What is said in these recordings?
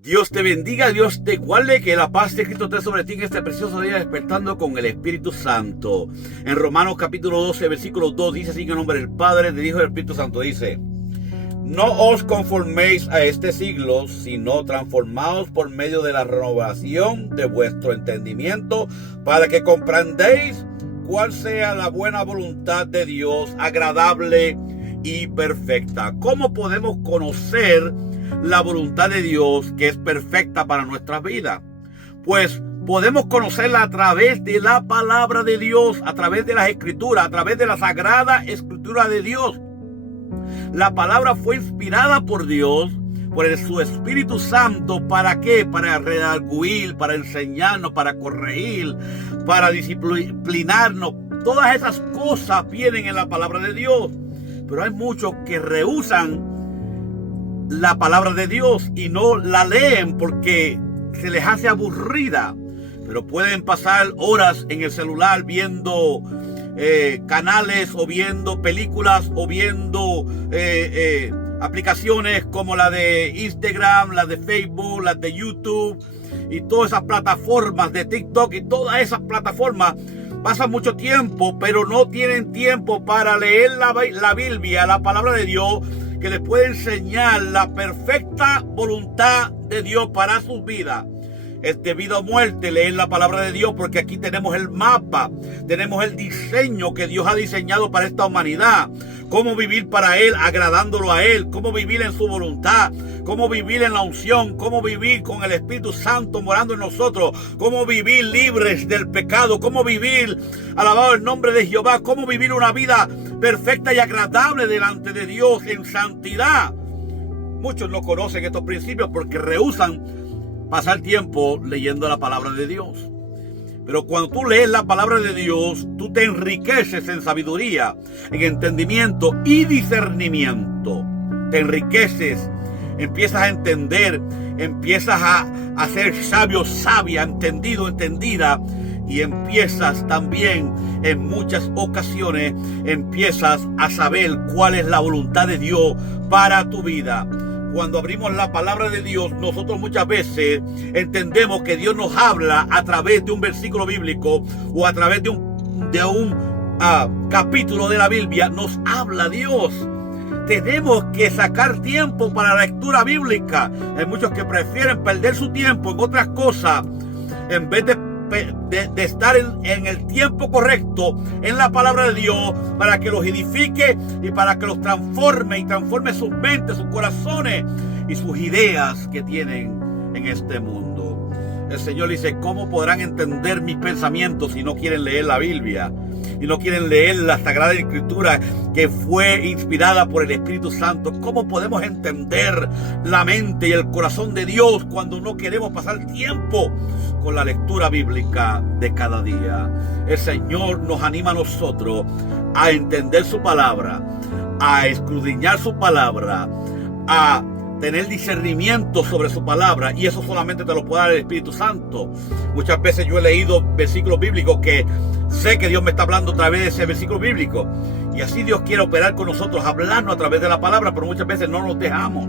Dios te bendiga, Dios te guarde, que la paz de Cristo esté sobre ti en este precioso día, despertando con el Espíritu Santo. En Romanos capítulo 12, versículo 2 dice así: en el nombre del Padre, del Hijo y del Espíritu Santo. Dice: no os conforméis a este siglo, sino transformaos por medio de la renovación de vuestro entendimiento, para que comprendáis cuál sea la buena voluntad de Dios, agradable y perfecta. ¿Cómo podemos conocer la voluntad de Dios, que es perfecta para nuestras vidas? Pues podemos conocerla a través de la palabra de Dios, a través de las escrituras, a través de la sagrada escritura de Dios. La palabra fue inspirada por Dios, por su Espíritu Santo. ¿Para qué? Para redarguir, para enseñarnos, para corregir, para disciplinarnos. Todas esas cosas vienen en la palabra de Dios. Pero hay muchos que rehúsan la palabra de Dios y no la leen porque se les hace aburrida. Pero pueden pasar horas en el celular viendo canales, o viendo películas, o viendo aplicaciones como la de Instagram, la de Facebook, las de YouTube y todas esas plataformas de TikTok y todas esas plataformas. Pasan mucho tiempo, pero no tienen tiempo para leer la Biblia, la palabra de Dios, que les puede enseñar la perfecta voluntad de Dios para sus vidas. Es de vida o muerte leer la palabra de Dios, porque aquí tenemos el mapa, tenemos el diseño que Dios ha diseñado para esta humanidad. Cómo vivir para Él, agradándolo a Él, cómo vivir en su voluntad, cómo vivir en la unción, cómo vivir con el Espíritu Santo morando en nosotros, cómo vivir libres del pecado, cómo vivir alabado el nombre de Jehová, cómo vivir una vida perfecta y agradable delante de Dios en santidad. Muchos no conocen estos principios porque rehúsan pasar tiempo leyendo la palabra de Dios. Pero cuando tú lees la palabra de Dios, tú te enriqueces en sabiduría, en entendimiento y discernimiento. Te enriqueces, empiezas a entender, empiezas a ser sabio, sabia, entendido, entendida. Y empiezas también, en muchas ocasiones, empiezas a saber cuál es la voluntad de Dios para tu vida. Cuando abrimos la palabra de Dios, nosotros muchas veces entendemos que Dios nos habla a través de un versículo bíblico o a través de un capítulo de la Biblia. Nos habla Dios. Tenemos que sacar tiempo para la lectura bíblica. Hay muchos que prefieren perder su tiempo en otras cosas en vez de estar en el tiempo correcto en la palabra de Dios, para que los edifique y para que los transforme y transforme sus mentes, sus corazones y sus ideas que tienen en este mundo. El Señor dice: ¿cómo podrán entender mis pensamientos si no quieren leer la Biblia y no quieren leer la Sagrada Escritura, que fue inspirada por el Espíritu Santo? ¿Cómo podemos entender la mente y el corazón de Dios cuando no queremos pasar tiempo con la lectura bíblica de cada día? El Señor nos anima a nosotros a entender su palabra, a escudriñar su palabra, a tener discernimiento sobre su palabra, y eso solamente te lo puede dar el Espíritu Santo. Muchas veces yo he leído versículos bíblicos que sé que Dios me está hablando a través de ese versículo bíblico, y así Dios quiere operar con nosotros, hablarnos a través de la palabra, pero muchas veces no nos dejamos,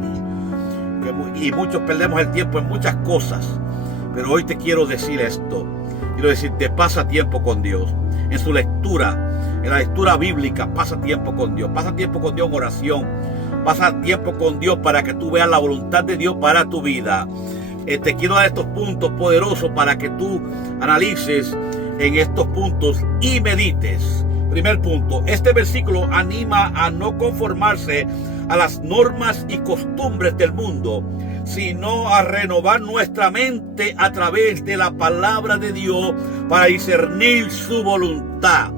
y muchos perdemos el tiempo en muchas cosas. Pero hoy te quiero decir esto, quiero decirte: pasa tiempo con Dios en su lectura, en la lectura bíblica. Pasa tiempo con Dios, pasa tiempo con Dios en oración, pasa tiempo con Dios para que tú veas la voluntad de Dios para tu vida. Te quiero dar estos puntos poderosos para que tú analices en estos puntos y medites. Primer punto: este versículo anima a no conformarse a las normas y costumbres del mundo, sino a renovar nuestra mente a través de la palabra de Dios para discernir su voluntad.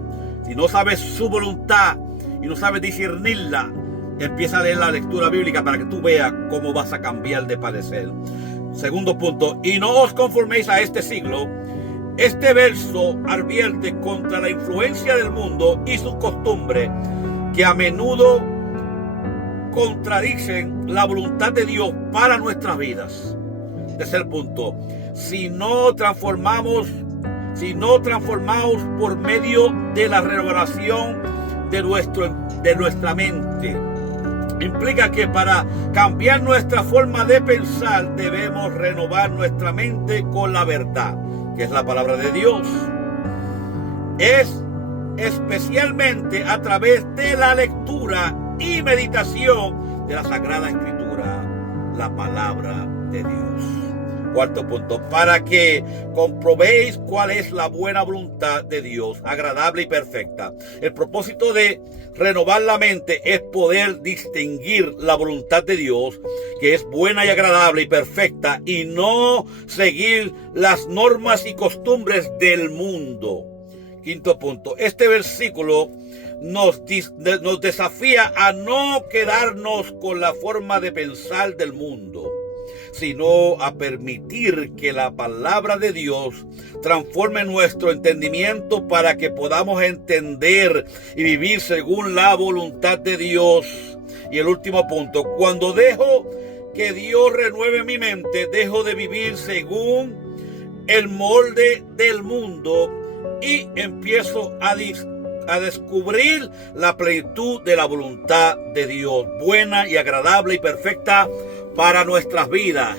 Si no sabes su voluntad y no sabes discernirla, empieza a leer la lectura bíblica para que tú veas cómo vas a cambiar de parecer. Segundo punto: y no os conforméis a este siglo. Este verso advierte contra la influencia del mundo y sus costumbres, que a menudo contradicen la voluntad de Dios para nuestras vidas. Tercer punto: si no transformamos por medio de la renovación de nuestra mente. Implica que para cambiar nuestra forma de pensar debemos renovar nuestra mente con la verdad, que es la palabra de Dios. Es especialmente a través de la lectura y meditación de la Sagrada Escritura, la palabra de Dios. Cuarto punto, para que comprobéis cuál es la buena voluntad de Dios, agradable y perfecta. El propósito de renovar la mente es poder distinguir la voluntad de Dios, que es buena y agradable y perfecta, y no seguir las normas y costumbres del mundo. Quinto punto, este versículo nos desafía a no quedarnos con la forma de pensar del mundo, sino a permitir que la palabra de Dios transforme nuestro entendimiento para que podamos entender y vivir según la voluntad de Dios. Y el último punto, cuando dejo que Dios renueve mi mente, dejo de vivir según el molde del mundo y empiezo a descubrir la plenitud de la voluntad de Dios, buena y agradable y perfecta para nuestras vidas.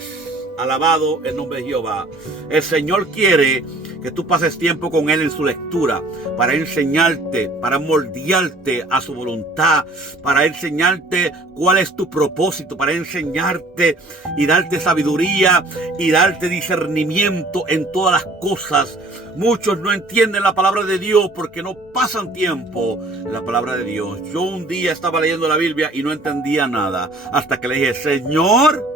Alabado el nombre de Jehová. El Señor quiere que tú pases tiempo con Él en su lectura, para enseñarte, para moldearte a su voluntad, para enseñarte cuál es tu propósito, para enseñarte y darte sabiduría y darte discernimiento en todas las cosas. Muchos no entienden la palabra de Dios porque no pasan tiempo en la palabra de Dios. Yo un día estaba leyendo la Biblia y no entendía nada, hasta que le dije: Señor,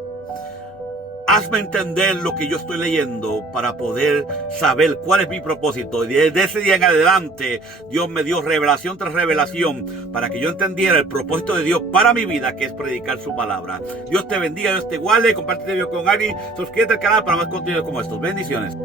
hazme entender lo que yo estoy leyendo para poder saber cuál es mi propósito. Y desde ese día en adelante, Dios me dio revelación tras revelación para que yo entendiera el propósito de Dios para mi vida, que es predicar su palabra. Dios te bendiga, Dios te guarde. Comparte este video con alguien. Suscríbete al canal para más contenido como estos. Bendiciones.